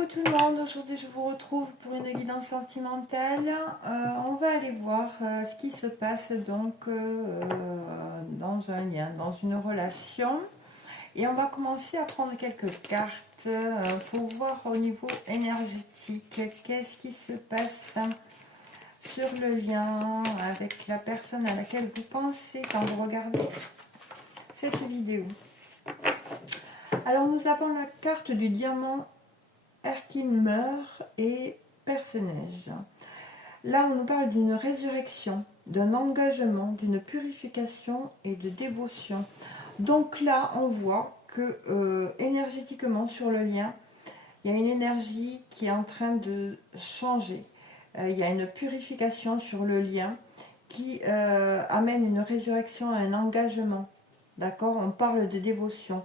Coucou tout le monde, aujourd'hui je vous retrouve pour une guidance sentimentale. On va aller voir ce qui se passe donc dans un lien, dans une relation. Et on va commencer à prendre quelques cartes pour voir au niveau énergétique qu'est-ce qui se passe sur le lien avec la personne à laquelle vous pensez quand vous regardez cette vidéo. Alors nous avons la carte du diamant Herkimer et personnage. Là, on nous parle d'une résurrection, d'un engagement, d'une purification et de dévotion. Donc là, on voit que énergétiquement sur le lien, il y a une énergie qui est en train de changer. Il y a une purification sur le lien qui amène une résurrection, un engagement. D'accord? On parle de dévotion.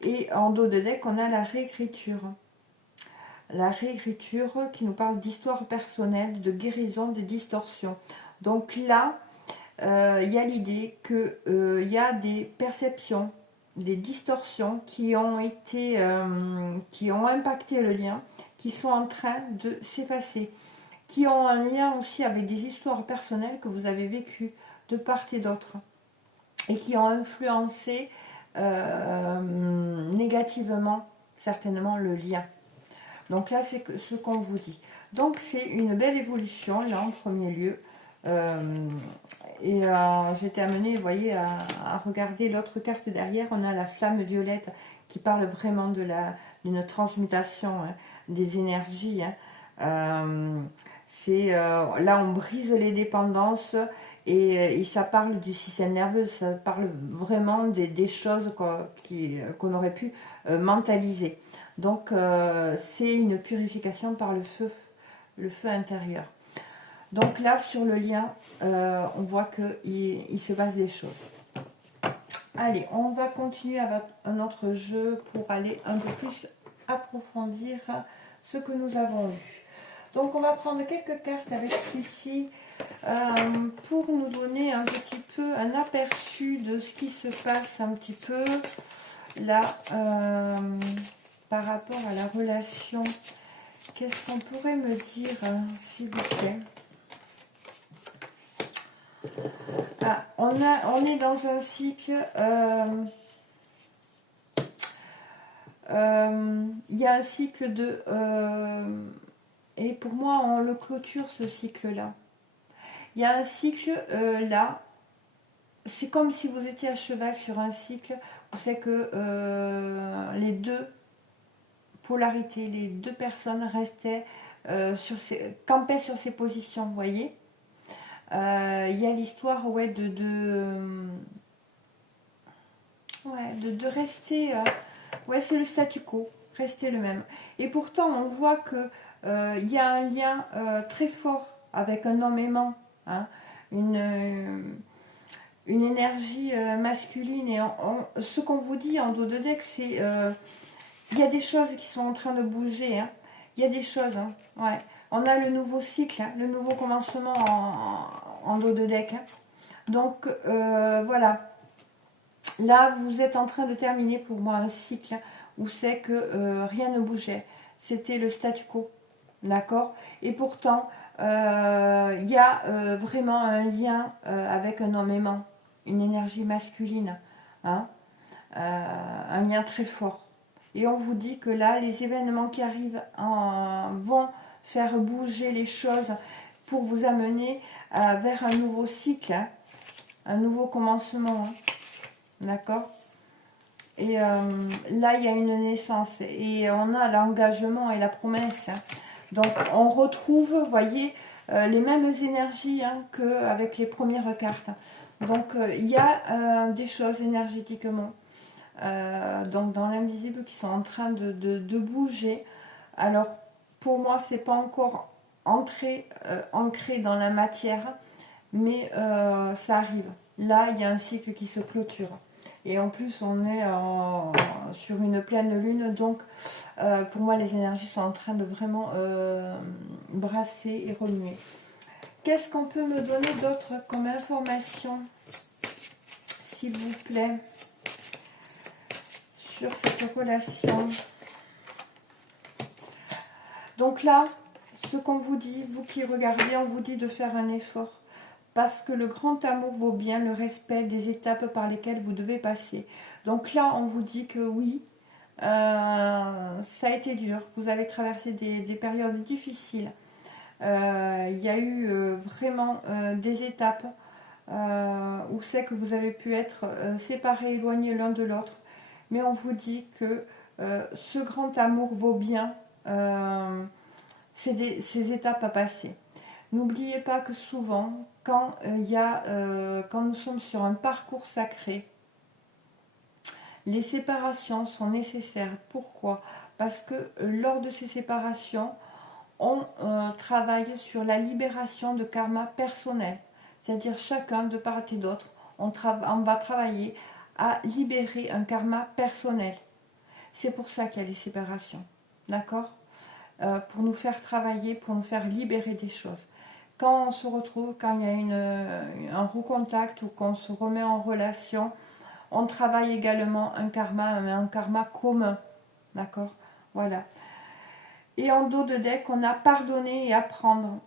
Et en dos de deck, on a la réécriture. La réécriture qui nous parle d'histoire personnelle, de guérison des distorsions. Donc là, il y a l'idée qu'il y a des perceptions, des distorsions qui ont impacté le lien, qui sont en train de s'effacer, qui ont un lien aussi avec des histoires personnelles que vous avez vécues de part et d'autre, et qui ont influencé négativement, certainement, le lien. Donc là, c'est ce qu'on vous dit. Donc c'est une belle évolution, là, en premier lieu. J'étais amenée, vous voyez, à regarder l'autre carte derrière. On a la flamme violette qui parle vraiment d'une transmutation des énergies. Là, on brise les dépendances et ça parle du système nerveux. Ça parle vraiment des choses qu'on aurait pu mentaliser. Donc, c'est une purification par le feu intérieur. Donc là, sur le lien, on voit qu'il se passe des choses. Allez, on va continuer avec un autre jeu pour aller un peu plus approfondir ce que nous avons vu. Donc, on va prendre quelques cartes avec ici pour nous donner un petit peu un aperçu de ce qui se passe un petit peu là. Par rapport à la relation, qu'est-ce qu'on pourrait me dire, s'il vous plaît? On est dans un cycle. Il y a un cycle de... et pour moi, on le clôture, ce cycle-là. Il y a un cycle là. C'est comme si vous étiez à cheval sur un cycle où c'est que les deux polarités, les deux personnes restaient campaient sur ces positions, vous voyez. Il y a l'histoire de rester, c'est le statu quo, rester le même. Et pourtant, on voit que il y a un lien très fort avec un homme aimant, hein, une énergie masculine. Et ce qu'on vous dit en dos de deck, c'est il y a des choses qui sont en train de bouger. Hein. Il y a des choses. Hein. Ouais. On a le nouveau cycle, hein, le nouveau commencement en dos de deck. Hein. Donc, voilà. Là, vous êtes en train de terminer pour moi un cycle où c'est que rien ne bougeait. C'était le statu quo. D'accord? Et pourtant, il y a vraiment un lien avec un homme aimant, une énergie masculine. Hein, un lien très fort. Et on vous dit que là, les événements qui arrivent vont faire bouger les choses pour vous amener vers un nouveau cycle, hein, un nouveau commencement. Hein, d'accord? Et là, il y a une naissance et on a l'engagement et la promesse. Hein. Donc, on retrouve, vous voyez, les mêmes énergies hein, qu'avec les premières cartes. Donc, il y a des choses énergétiquement. Donc dans l'invisible qui sont en train de bouger. Alors pour moi c'est pas encore ancré dans la matière, mais ça arrive. Là il y a un cycle qui se clôture et en plus on est sur une pleine lune, donc pour moi les énergies sont en train de vraiment brasser et remuer. Qu'est-ce qu'on peut me donner d'autre comme information, s'il vous plaît, sur cette relation? Donc là, ce qu'on vous dit, vous qui regardez, on vous dit de faire un effort. Parce que le grand amour vaut bien le respect des étapes par lesquelles vous devez passer. Donc là, on vous dit que oui, ça a été dur. Vous avez traversé des périodes difficiles. Il y a eu vraiment des étapes où c'est que vous avez pu être séparés, éloignés l'un de l'autre. Mais on vous dit que ce grand amour vaut bien ces étapes à passer. N'oubliez pas que souvent, quand nous sommes sur un parcours sacré, les séparations sont nécessaires. Pourquoi? Parce que lors de ces séparations, on travaille sur la libération de karma personnel. C'est-à-dire chacun, de part et d'autre, on va travailler à libérer un karma personnel. C'est pour ça qu'il y a les séparations. D'accord? Pour nous faire travailler, pour nous faire libérer des choses. Quand on se retrouve, quand il y a un recontact ou qu'on se remet en relation, on travaille également un karma commun. D'accord? Voilà. Et en dos de deck, on a pardonner et apprendre.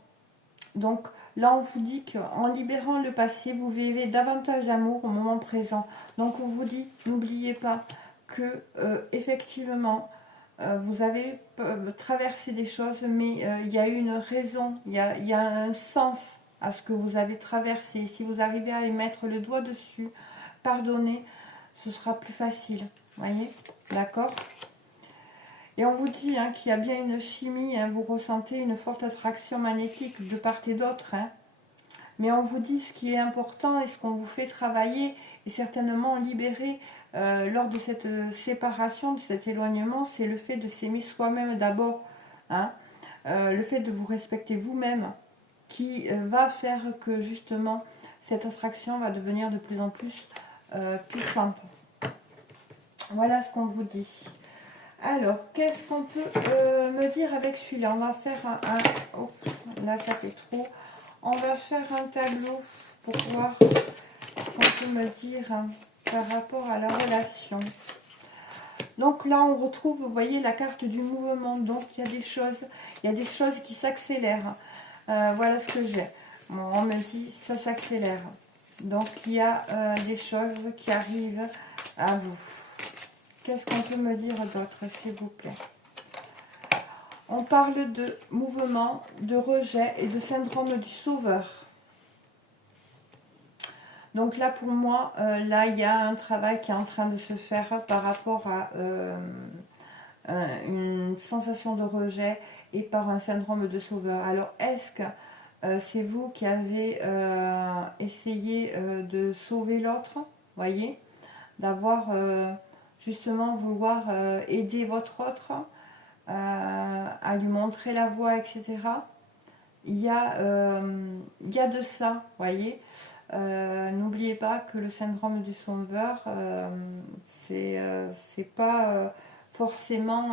Donc là, on vous dit qu'en libérant le passé, vous vivez davantage d'amour au moment présent. Donc on vous dit, n'oubliez pas que effectivement, vous avez traversé des choses, mais il y a une raison, il y a un sens à ce que vous avez traversé. Si vous arrivez à y mettre le doigt dessus, pardonner, ce sera plus facile. Voyez? D'accord? Et on vous dit qu'il y a bien une chimie, vous ressentez une forte attraction magnétique de part et d'autre. Mais on vous dit ce qui est important et ce qu'on vous fait travailler et certainement libérer lors de cette séparation, de cet éloignement, c'est le fait de s'aimer soi-même d'abord. Le fait de vous respecter vous-même qui va faire que justement cette attraction va devenir de plus en plus puissante. Voilà ce qu'on vous dit. Alors, qu'est-ce qu'on peut me dire avec celui-là? On va faire oh, là, ça fait trop. On va faire un tableau pour voir ce qu'on peut me dire par rapport à la relation. Donc là, on retrouve, vous voyez, la carte du mouvement. Donc, il y a des choses qui s'accélèrent. Voilà ce que j'ai. Bon, on me dit, ça s'accélère. Donc, il y a des choses qui arrivent à vous. Qu'est-ce qu'on peut me dire d'autre, s'il vous plaît? On parle de mouvement, de rejet et de syndrome du sauveur. Donc là, pour moi, là, il y a un travail qui est en train de se faire par rapport à une sensation de rejet et par un syndrome de sauveur. Alors, est-ce que c'est vous qui avez essayé de sauver l'autre, voyez, d'avoir justement vouloir aider votre autre, à lui montrer la voie, etc. Il y a de ça, voyez. N'oubliez pas que le syndrome du sauveur, c'est pas forcément...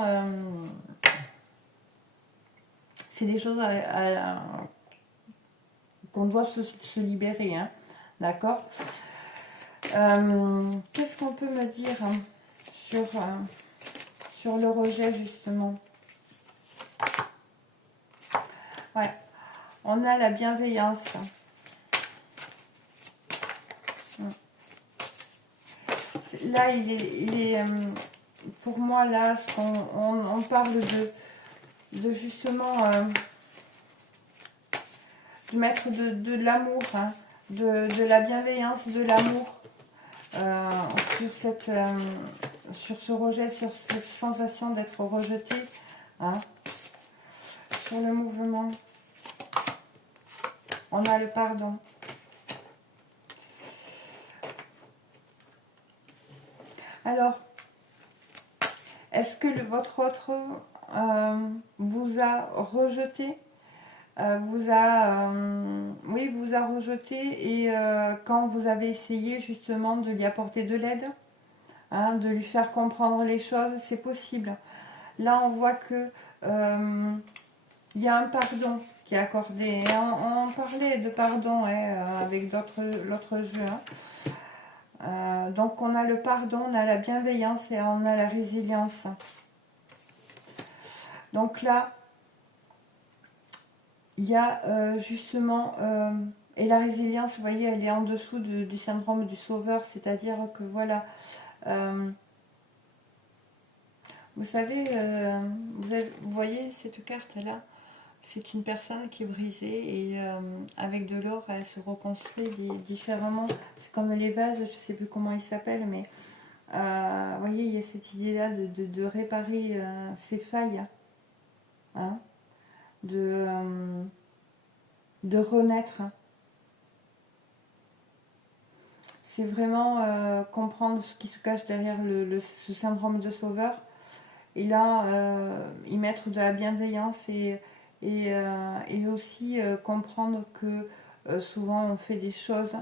c'est des choses qu'on doit se libérer, d'accord. Qu'est-ce qu'on peut me dire sur le rejet, justement? Ouais, on a la bienveillance. Là, il est pour moi, là, on parle de justement de mettre de l'amour, de la bienveillance, de l'amour sur ce rejet, sur cette sensation d'être rejeté, sur le mouvement. On a le pardon. Alors, est-ce que votre autre vous a rejeté, vous a rejeté, et quand vous avez essayé justement de lui apporter de l'aide, de lui faire comprendre les choses, c'est possible. Là, on voit que il y a un pardon qui est accordé. Et on parlait de pardon avec l'autre jeu. Donc on a le pardon, on a la bienveillance et on a la résilience. Donc là, il y a justement, et la résilience, vous voyez, elle est en dessous du syndrome du sauveur, c'est-à-dire que voilà, euh, vous savez, vous voyez cette carte-là, c'est une personne qui est brisée et avec de l'or, elle se reconstruit différemment. C'est comme les vases, je ne sais plus comment ils s'appellent, mais vous voyez, il y a cette idée-là de réparer ses failles, hein, de, euh, de renaître. C'est vraiment comprendre ce qui se cache derrière ce syndrome de sauveur. Et là, y mettre de la bienveillance et aussi comprendre que souvent on fait des choses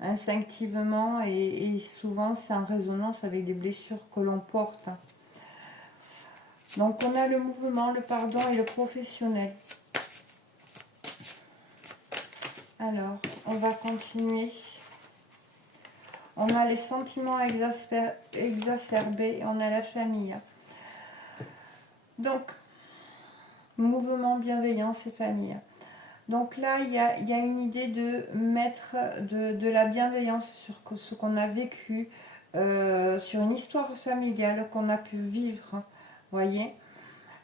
instinctivement et souvent c'est en résonance avec des blessures que l'on porte. Donc on a le mouvement, le pardon et le professionnel. Alors, on va continuer. On a les sentiments exacerbés, on a la famille. Donc, mouvement, bienveillance et famille. Donc là, il y a une idée de mettre de la bienveillance sur ce qu'on a vécu, sur une histoire familiale qu'on a pu vivre, voyez,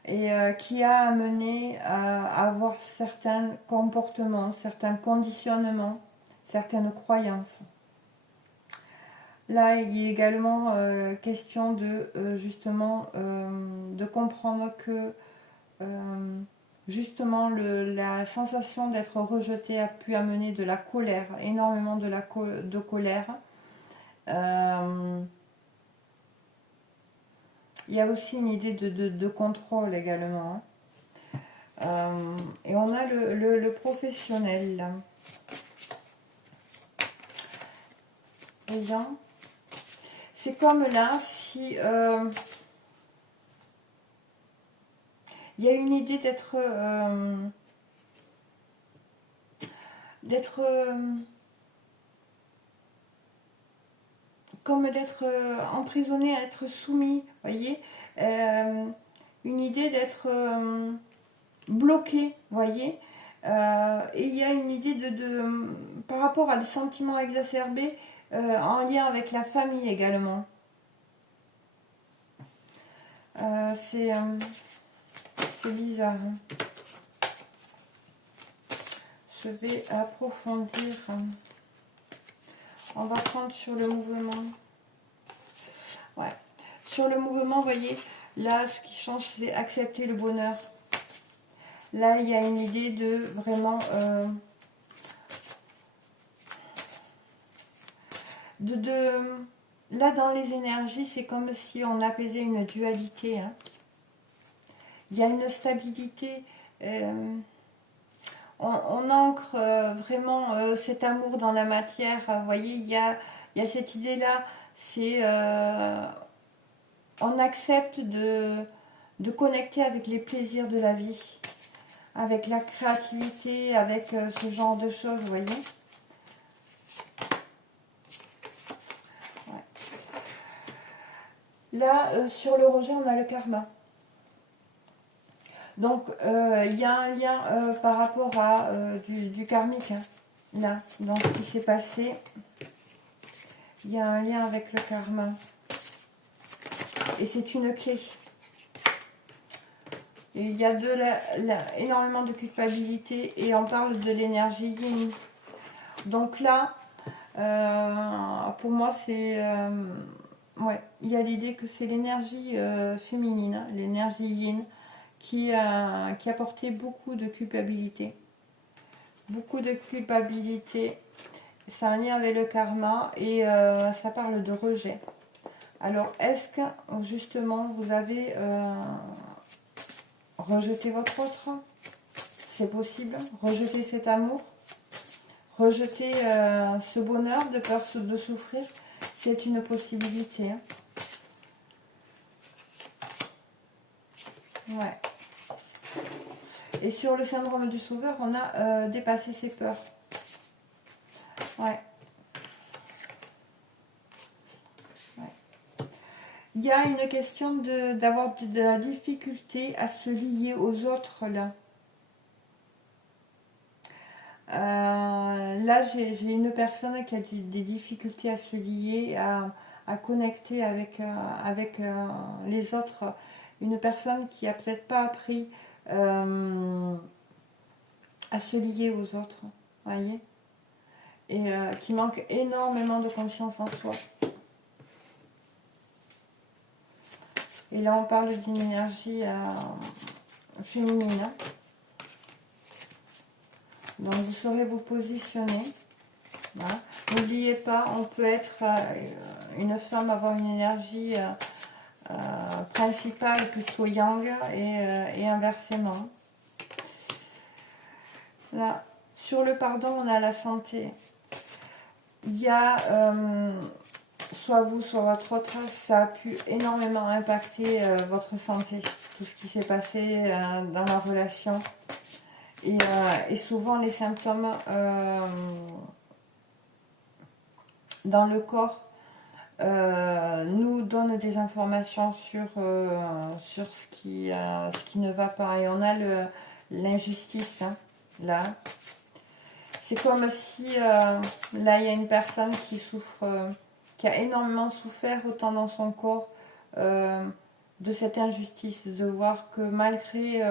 et qui a amené à avoir certains comportements, certains conditionnements, certaines croyances. Là, il est également question de justement de comprendre que justement la sensation d'être rejeté a pu amener de la colère, énormément de colère. Il y a aussi une idée de contrôle également. Et on a le professionnel là. Et là, c'est comme là si il y a une idée d'être comme d'être emprisonné, à être soumis, voyez, une idée d'être bloqué, voyez, et il y a une idée par rapport à des sentiments exacerbés en lien avec la famille également. C'est bizarre. Hein. Je vais approfondir. On va prendre sur le mouvement. Ouais. Sur le mouvement, vous voyez, là, ce qui change, c'est accepter le bonheur. Là, il y a une idée de vraiment... là, dans les énergies, c'est comme si on apaisait une dualité. Hein. Il y a une stabilité. On ancre vraiment cet amour dans la matière. Vous voyez, il y a cette idée-là. C'est... on accepte de connecter avec les plaisirs de la vie, avec la créativité, avec ce genre de choses, vous voyez. Ouais. Là, sur le rejet, on a le karma. Donc, il y a un lien par rapport à du karmique, hein, là, dans ce qui s'est passé. Il y a un lien avec le karma. Et c'est une clé. Et il y a énormément de culpabilité et on parle de l'énergie yin. Donc là, pour moi, c'est... ouais, il y a l'idée que c'est l'énergie féminine, hein, l'énergie yin, qui apportait beaucoup de culpabilité. Beaucoup de culpabilité. C'est un lien avec le karma et ça parle de rejet. Alors, est-ce que justement vous avez rejeté votre autre? C'est possible. Rejeter cet amour, rejeter ce bonheur de peur de souffrir, c'est une possibilité. Hein. Ouais. Et sur le syndrome du sauveur, on a dépassé ses peurs. Ouais. Il y a une question d'avoir de la difficulté à se lier aux autres là. Là, j'ai une personne qui a des difficultés à se lier, à connecter avec les autres. Une personne qui a peut-être pas appris à se lier aux autres, voyez, et qui manque énormément de confiance en soi. Et là, on parle d'une énergie féminine. Hein. Donc, vous saurez vous positionner. Voilà. N'oubliez pas, on peut être une femme, avoir une énergie principale plutôt yang et inversement. Là, sur le pardon, on a la santé. Il y a soit vous, soit votre autre, ça a pu énormément impacter votre santé, tout ce qui s'est passé dans la relation. Et souvent, les symptômes dans le corps nous donnent des informations sur ce qui ne va pas. Et on a l'injustice, hein, là. C'est comme si, là, il y a une personne qui souffre, qui a énormément souffert, autant dans son corps, de cette injustice, de voir que malgré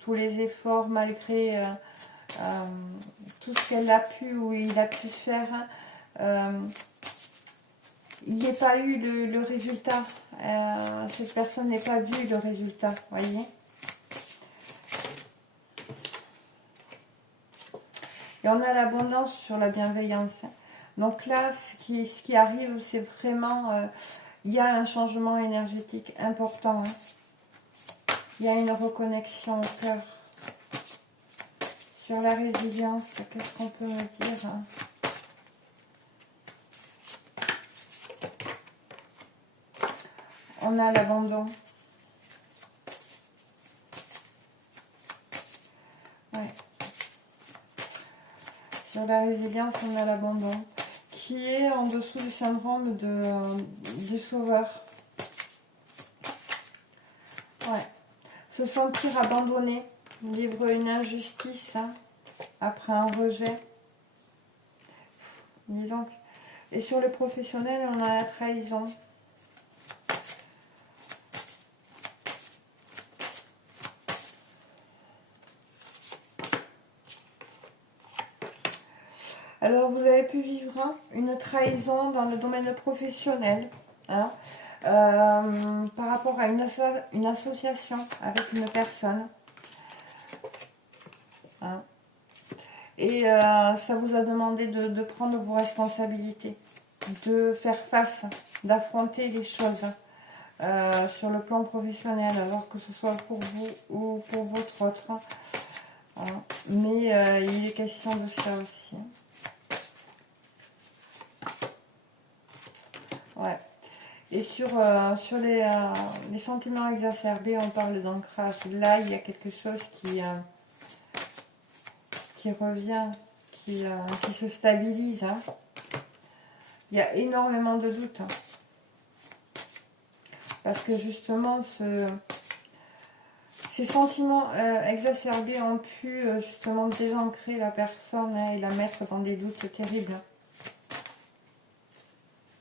tous les efforts, malgré tout ce qu'elle a pu ou il a pu faire, il n'y a pas eu le résultat. Cette personne n'a pas vu le résultat, voyez. Et on a l'abondance sur la bienveillance. Donc là, ce qui arrive, c'est vraiment... il y a un changement énergétique important. Hein. Il y a une reconnexion au cœur. Sur la résilience, qu'est-ce qu'on peut me dire, hein? On a l'abandon. Ouais. Sur la résilience, on a l'abandon, qui est en dessous du syndrome du sauveur. Ouais. Se sentir abandonné, vivre une injustice, hein, après un rejet. Dis donc. Et sur le professionnel, on a la trahison. Alors, vous avez pu vivre une trahison dans le domaine professionnel, hein, par rapport à une association avec une personne. Hein, et ça vous a demandé de prendre vos responsabilités, de faire face, d'affronter les choses sur le plan professionnel, alors que ce soit pour vous ou pour votre autre. Hein. Mais il est question de ça aussi. Ouais. Et sur les sentiments exacerbés, on parle d'ancrage. Là, il y a quelque chose qui revient, qui se stabilise. Hein. Il y a énormément de doutes. Hein. Parce que justement, ces sentiments exacerbés ont pu justement désancrer la personne, hein, et la mettre dans des doutes terribles.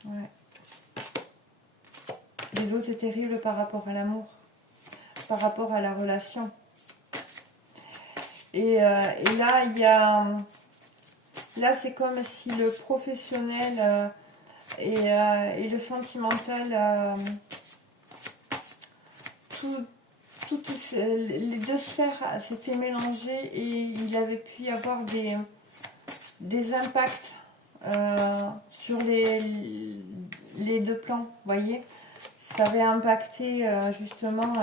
Ouais. Des doutes terribles par rapport à l'amour, par rapport à la relation. Et là, il y a... Là, c'est comme si le professionnel et le sentimental, toutes les deux sphères s'étaient mélangées et il avait pu y avoir des impacts sur les deux plans, vous voyez. Ça avait impacté justement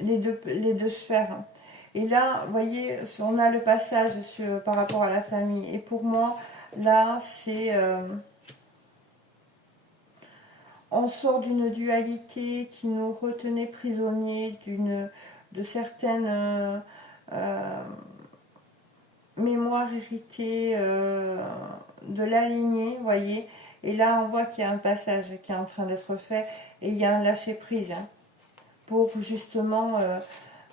les deux sphères. Et là, vous voyez, on a le passage par rapport à la famille. Et pour moi, là, c'est... on sort d'une dualité qui nous retenait prisonniers de certaines mémoires héritées de la lignée, vous voyez. Et là, on voit qu'il y a un passage qui est en train d'être fait et il y a un lâcher-prise, hein, pour justement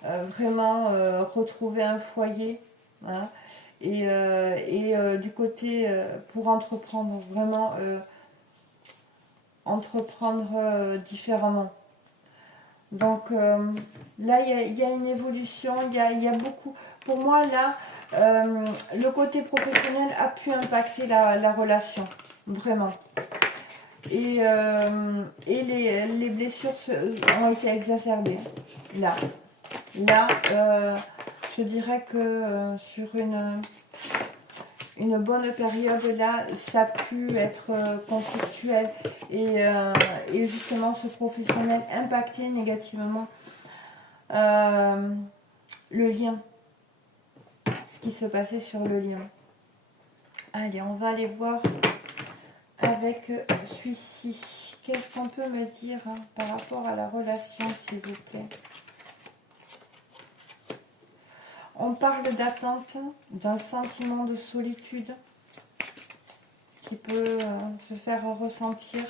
vraiment retrouver un foyer, hein, et du côté pour entreprendre, vraiment entreprendre différemment. Donc là, il y a une évolution, il y a beaucoup. Pour moi, là, le côté professionnel a pu impacter la relation, vraiment. Et les blessures ont été exacerbées. Là, je dirais que sur une bonne période, là, ça a pu être conflictuel et justement ce professionnel impacté négativement le lien, ce qui se passait sur le lien. Allez, on va aller voir avec celui-ci. Qu'est-ce qu'on peut me dire par rapport à la relation, s'il vous plaît? On parle d'attente, d'un sentiment de solitude qui peut se faire ressentir.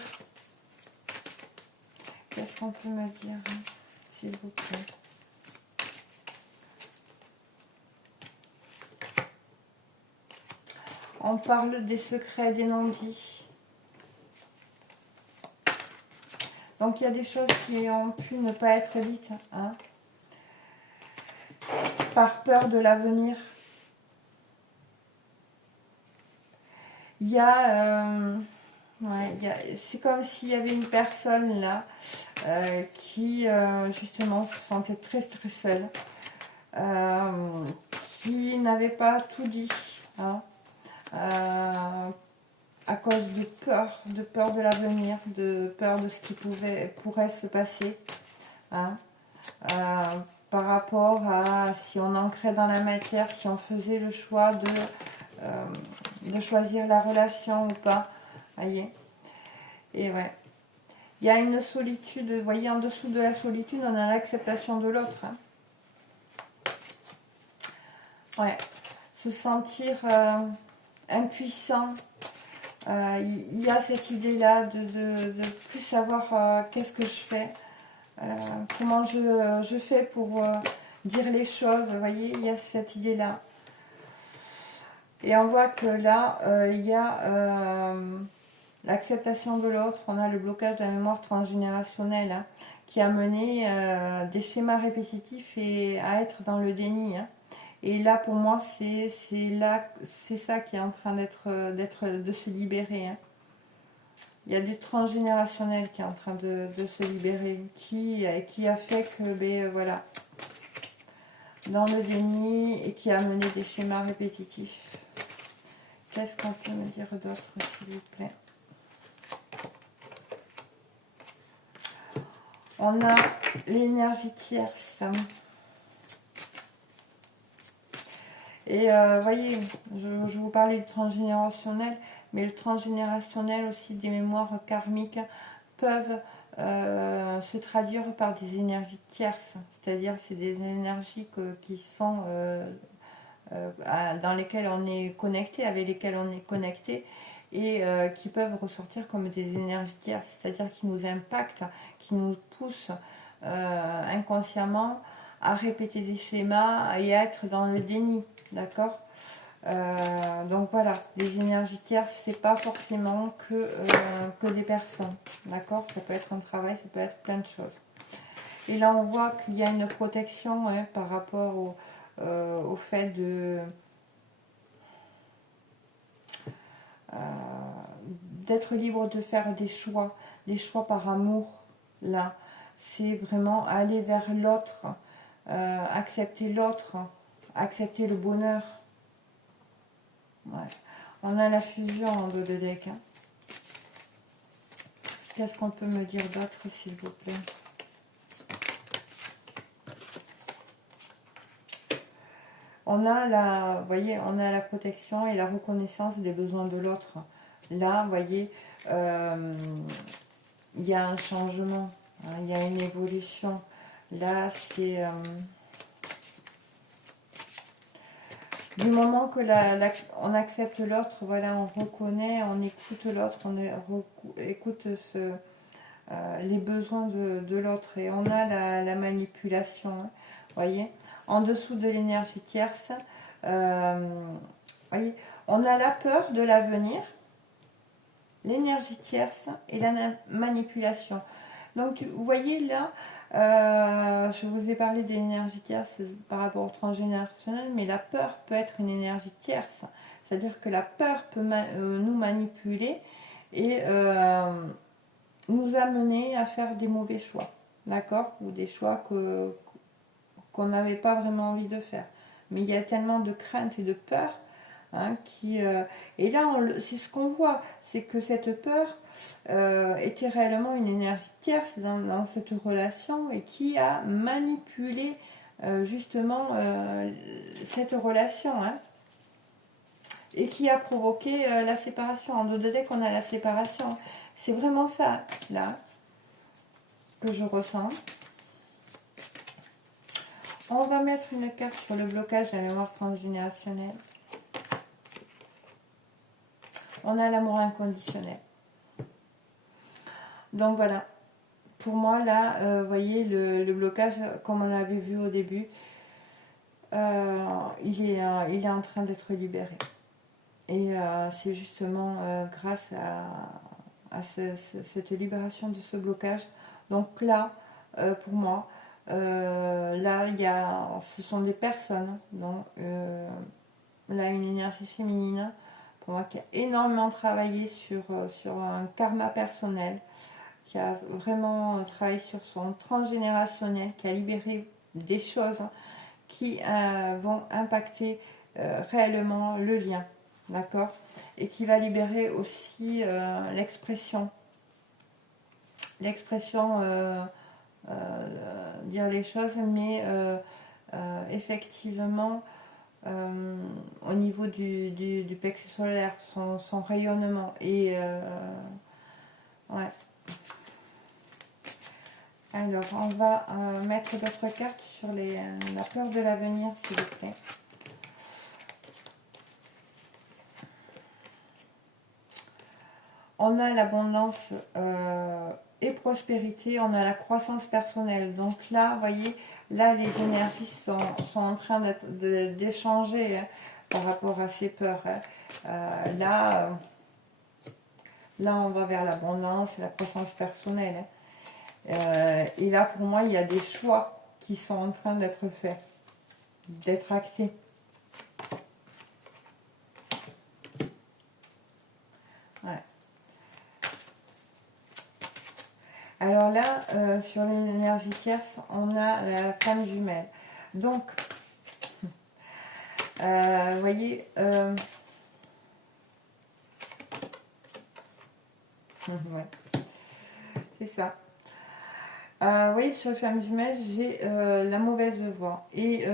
Qu'est-ce qu'on peut me dire, s'il vous plaît? On parle des secrets, des non-dits. Donc il y a des choses qui ont pu ne pas être dites, hein, par peur de l'avenir. Il y a, c'est comme s'il y avait une personne là qui justement se sentait très très seule, qui n'avait pas tout dit, hein, à cause de peur de l'avenir, de peur de ce qui pourrait se passer, hein, par rapport à si on ancrait dans la matière, si on faisait le choix de choisir la relation ou pas. Voyez. Et ouais. Il y a une solitude, vous voyez, en dessous de la solitude, on a l'acceptation de l'autre. Hein. Ouais. Se sentir impuissant. Il y a cette idée-là de plus savoir qu'est-ce que je fais, comment je fais pour dire les choses. Vous voyez, il y a cette idée-là. Et on voit que là, il y a l'acceptation de l'autre, on a le blocage de la mémoire transgénérationnelle, hein, qui a mené des schémas répétitifs et à être dans le déni. Hein. Et là, pour moi, c'est ça qui est en train de se libérer. Hein. Il y a du transgénérationnel qui est en train de se libérer, qui a fait que, ben voilà, dans le déni et qui a mené des schémas répétitifs. Qu'est-ce qu'on peut me dire d'autre, s'il vous plaît? On a l'énergie tierce. Et voyez, je vous parlais du transgénérationnel, mais le transgénérationnel aussi, des mémoires karmiques peuvent se traduire par des énergies tierces. C'est-à-dire c'est des énergies qui sont dans lesquelles on est connecté, avec lesquelles on est connecté, et qui peuvent ressortir comme des énergies tierces, c'est-à-dire qui nous impactent, qui nous poussent inconsciemment à répéter des schémas et à être dans le déni, d'accord. Donc voilà, les énergies tierces, c'est pas forcément que des personnes, d'accord. Ça peut être un travail, ça peut être plein de choses. Et là, on voit qu'il y a une protection par rapport au fait d'être libre de faire des choix par amour. Là, c'est vraiment aller vers l'autre, accepter l'autre, accepter le bonheur. Ouais. On a la fusion en dos de deck. Hein. Qu'est-ce qu'on peut me dire d'autre, s'il vous plaît? On a vous voyez, on a la protection et la reconnaissance des besoins de l'autre. Là, vous voyez, il y a un changement, hein, il y a une évolution. Là, c'est du moment que on accepte l'autre, voilà, on reconnaît, on écoute l'autre, on écoute les besoins de l'autre, et on a la manipulation. Hein. Voyez, en dessous de l'énergie tierce, voyez, on a la peur de l'avenir, l'énergie tierce et la manipulation. Donc, vous voyez là, je vous ai parlé de l'énergie tierce par rapport au transgénérationnel, mais la peur peut être une énergie tierce. C'est-à-dire que la peur peut nous manipuler et nous amener à faire des mauvais choix, d'accord? Ou des choix qu'on n'avait pas vraiment envie de faire. Mais il y a tellement de crainte et de peur hein, et là, c'est ce qu'on voit, c'est que cette peur était réellement une énergie tierce dans cette relation et qui a manipulé justement cette relation. Hein, et qui a provoqué la séparation. En 2 deck, on a la séparation. C'est vraiment ça, là, que je ressens. On va mettre une carte sur le blocage de la mémoire transgénérationnelle. On a l'amour inconditionnel. Donc voilà. Pour moi, là, vous voyez, le blocage, comme on avait vu au début, il est en train d'être libéré. Et c'est justement grâce à cette libération de ce blocage. Donc là, pour moi, là, ce sont des personnes, donc, là, une énergie féminine, pour moi, qui a énormément travaillé sur un karma personnel, qui a vraiment travaillé sur son transgénérationnel, qui a libéré des choses qui vont impacter réellement le lien, d'accord? Et qui va libérer aussi l'expression, dire les choses, mais effectivement, au niveau du plexus solaire, son rayonnement. Et ouais. Alors, on va mettre d'autres cartes sur la peur de l'avenir, s'il vous plaît. On a l'abondance et prospérité, on a la croissance personnelle. Donc là, vous voyez, là, les énergies sont en train d'échanger hein, par rapport à ces peurs. Hein. Là, on va vers l'abondance et la croissance personnelle. Hein. Et là, pour moi, il y a des choix qui sont en train d'être faits, d'être actés. Ouais. Alors là, sur l'énergie tierce, on a la flamme jumelle. Donc, vous voyez, ouais, c'est ça. Oui, sur la flamme jumelle, j'ai la mauvaise voix. Et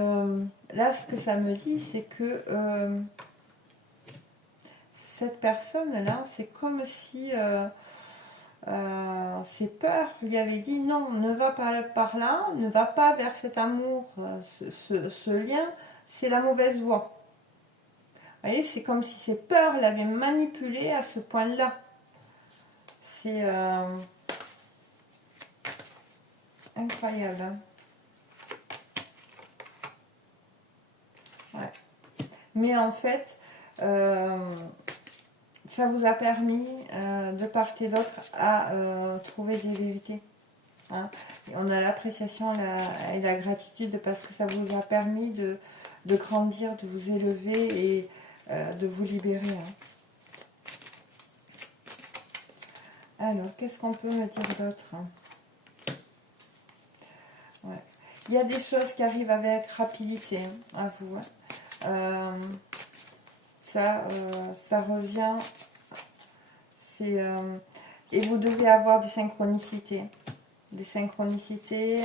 là, ce que ça me dit, c'est que cette personne-là, c'est comme si ses peurs lui avaient dit non, ne va pas par là, ne va pas vers cet amour, ce lien, c'est la mauvaise voie. Vous voyez, c'est comme si ses peurs l'avaient manipulé à ce point-là. C'est incroyable. Hein. Ouais. Mais en fait, ça vous a permis de part et d'autre à trouver des vérités. Hein. On a l'appréciation et la gratitude parce que ça vous a permis de grandir, de vous élever et de vous libérer. Hein. Alors, qu'est-ce qu'on peut me dire d'autre hein. Ouais. Il y a des choses qui arrivent avec rapidité hein, à vous. Hein. Ça revient. Et vous devez avoir des synchronicités. Des synchronicités.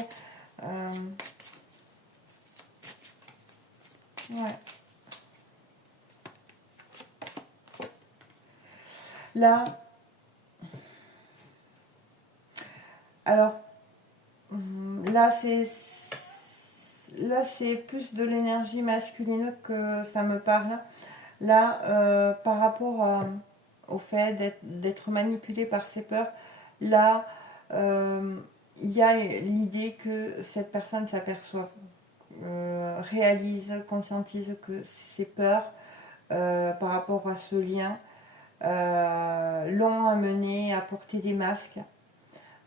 Ouais. Là, alors, là c'est plus de l'énergie masculine que ça me parle. Là, par rapport au fait d'être manipulé par ses peurs, là, il y a l'idée que cette personne s'aperçoive réalise, conscientise que ses peurs par rapport à ce lien l'ont amené à porter des masques,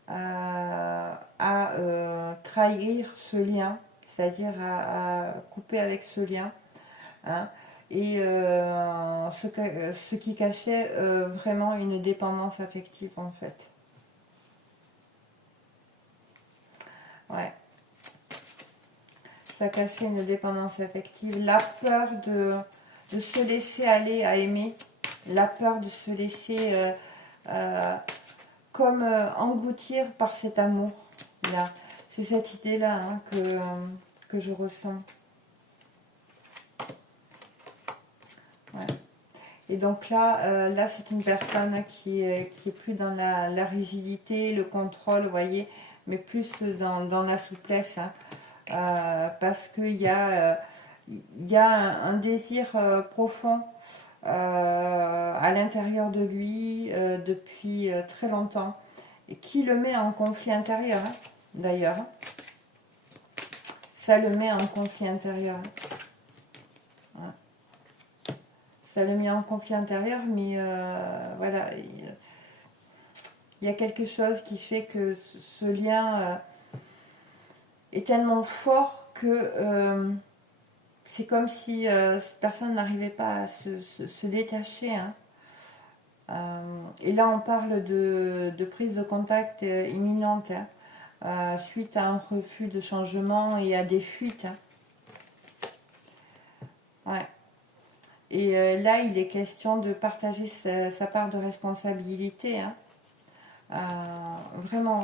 à trahir ce lien, c'est-à-dire à couper avec ce lien, hein, et ce qui cachait vraiment une dépendance affective en fait. Ouais. Ça cachait une dépendance affective, la peur de se laisser aller à aimer, la peur de se laisser comme engloutir par cet amour là. C'est cette idée là, hein, que je ressens. Ouais. Et donc là, là c'est une personne qui est plus dans la rigidité, le contrôle, vous voyez, mais plus dans la souplesse, hein, parce qu'il y a un désir profond à l'intérieur de lui depuis très longtemps, et qui le met en conflit intérieur, hein, d'ailleurs. Ça le met en conflit intérieur. Ouais. Ça le met en conflit intérieur, mais voilà, il y a quelque chose qui fait que ce lien est tellement fort que c'est comme si cette personne n'arrivait pas à se détacher, hein. Et là, on parle de prise de contact imminente, hein, suite à un refus de changement et à des fuites, hein. Ouais. Et là, il est question de partager sa part de responsabilité, hein. Vraiment.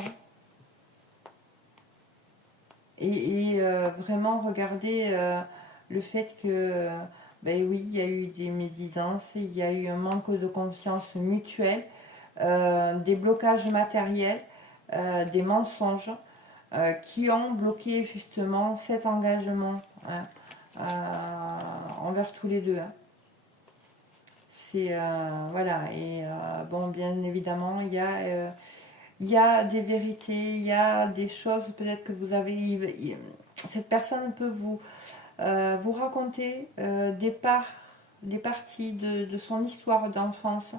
Et vraiment regarder le fait que, ben oui, il y a eu des médisances, il y a eu un manque de confiance mutuelle, des blocages matériels, des mensonges qui ont bloqué justement cet engagement, hein, envers tous les deux, hein. C'est voilà, et bon, bien évidemment, il y a des vérités, il y a des choses peut-être que vous avez. Cette personne peut vous raconter des parties de son histoire d'enfance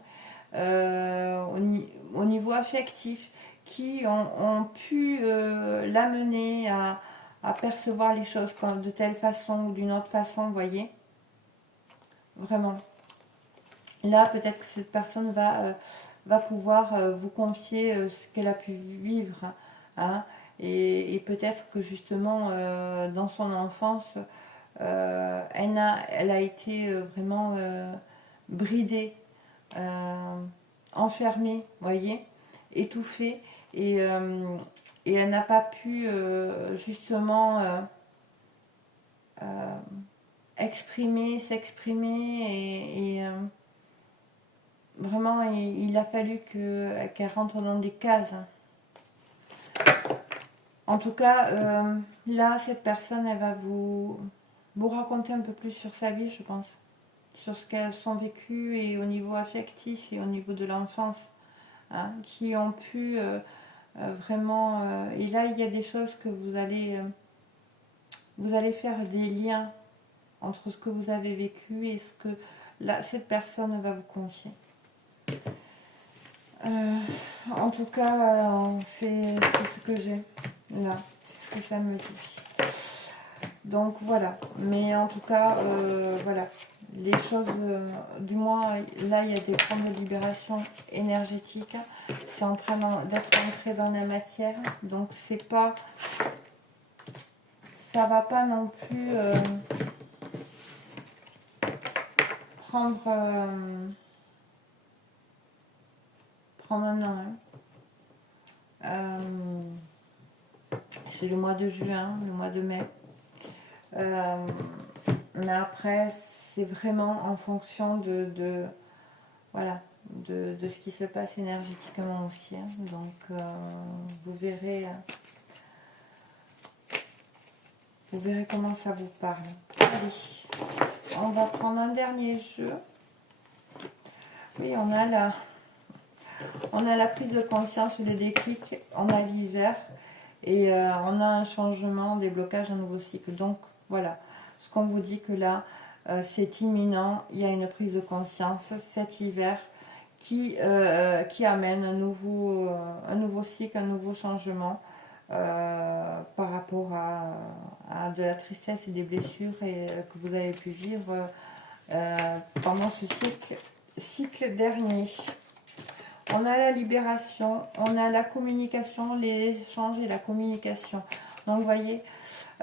au niveau affectif qui ont pu l'amener à percevoir les choses de telle façon ou d'une autre façon, vous voyez. Vraiment. Là, peut-être que cette personne va pouvoir vous confier ce qu'elle a pu vivre, hein, et peut-être que justement, dans son enfance, elle a été vraiment bridée, enfermée, voyez, étouffée, et elle n'a pas pu justement s'exprimer, et vraiment il a fallu qu'elle rentre dans des cases. En tout cas, là, cette personne, elle va vous raconter un peu plus sur sa vie, je pense, sur ce qu'elles ont vécu, et au niveau affectif et au niveau de l'enfance, hein, qui ont pu vraiment... et là, il y a des choses que vous allez faire des liens entre ce que vous avez vécu et ce que cette personne va vous confier. En tout cas, c'est ce que j'ai là, c'est ce que ça me dit. Donc voilà, mais en tout cas, voilà, les choses, du moins là, il y a des formes de libération énergétique, c'est en train d'être entré dans la matière, donc c'est pas, ça va pas non plus prendre un an, hein. C'est le mois de juin, le mois de mai. Mais après, c'est vraiment en fonction voilà, de ce qui se passe énergétiquement aussi, hein. Donc, vous verrez comment ça vous parle. Allez, on va prendre un dernier jeu. Oui, on a la prise de conscience, le déclic, on a l'hiver, et on a un changement, des blocages, un nouveau cycle. Donc, Voilà, ce qu'on vous dit que là, c'est imminent, il y a une prise de conscience cet hiver qui amène un nouveau cycle, un nouveau changement par rapport à de la tristesse et des blessures que vous avez pu vivre pendant ce cycle dernier. On a la libération, on a la communication, l'échange et la communication. Donc vous voyez,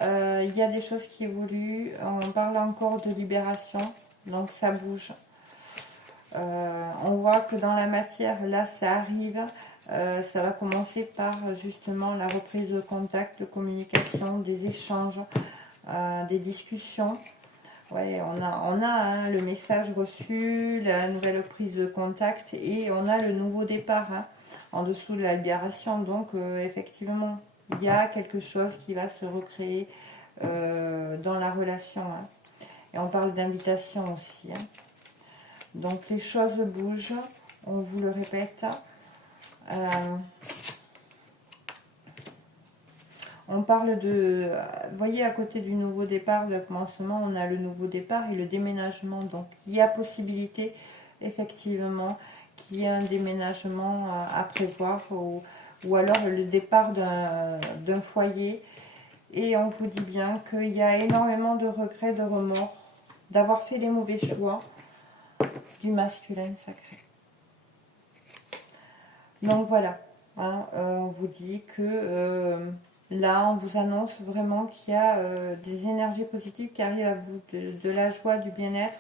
il y a des choses qui évoluent. On parle encore de libération, donc ça bouge. On voit que dans la matière, là, ça arrive. Ça va commencer par justement la reprise de contact, de communication, des échanges, des discussions. Ouais, on a hein, le message reçu, la nouvelle prise de contact et on a le nouveau départ hein, en dessous de la libération. Donc effectivement, il y a quelque chose qui va se recréer dans la relation. Hein. Et on parle d'invitation aussi. Hein. Donc les choses bougent, on vous le répète. On parle de, vous voyez à côté du nouveau départ, le commencement, on a le nouveau départ et le déménagement. Donc il y a possibilité effectivement qu'il y ait un déménagement à prévoir ou alors le départ d'un foyer. Et on vous dit bien qu'il y a énormément de regrets, de remords, d'avoir fait les mauvais choix du masculin sacré. Donc voilà, hein, on vous dit que là, on vous annonce vraiment qu'il y a des énergies positives qui arrivent à vous, de la joie, du bien-être,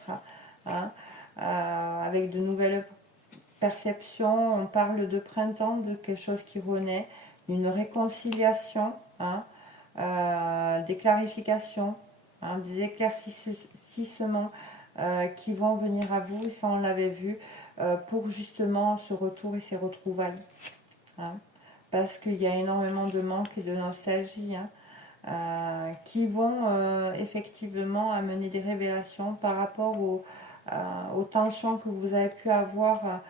hein, avec de nouvelles perceptions. On parle de printemps, de quelque chose qui renaît, d'une réconciliation, hein, des clarifications, hein, des éclaircissements qui vont venir à vous, et ça on l'avait vu, pour justement ce retour et ces retrouvailles. Hein, parce qu'il y a énormément de manque et de nostalgie hein, qui vont effectivement amener des révélations par rapport aux tensions que vous avez pu avoir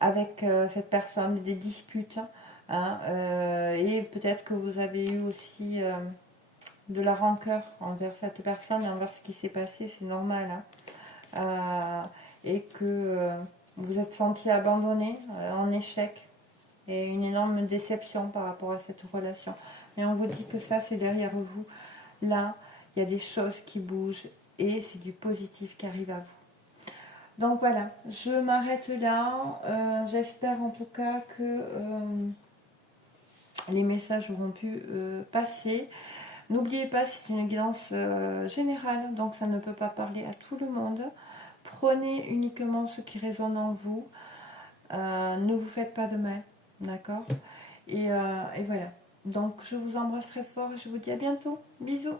avec cette personne, des disputes. Hein, et peut-être que vous avez eu aussi de la rancœur envers cette personne et envers ce qui s'est passé, c'est normal. Hein, et que vous êtes senti abandonné, en échec, et une énorme déception par rapport à cette relation. Mais on vous dit que ça, c'est derrière vous. Là, il y a des choses qui bougent et c'est du positif qui arrive à vous. Donc voilà, je m'arrête là. J'espère en tout cas que les messages auront pu passer. N'oubliez pas, c'est une guidance générale, donc ça ne peut pas parler à tout le monde. Prenez uniquement ce qui résonne en vous. Ne vous faites pas de mal, d'accord et voilà. Donc je vous embrasse très fort et je vous dis à bientôt. Bisous.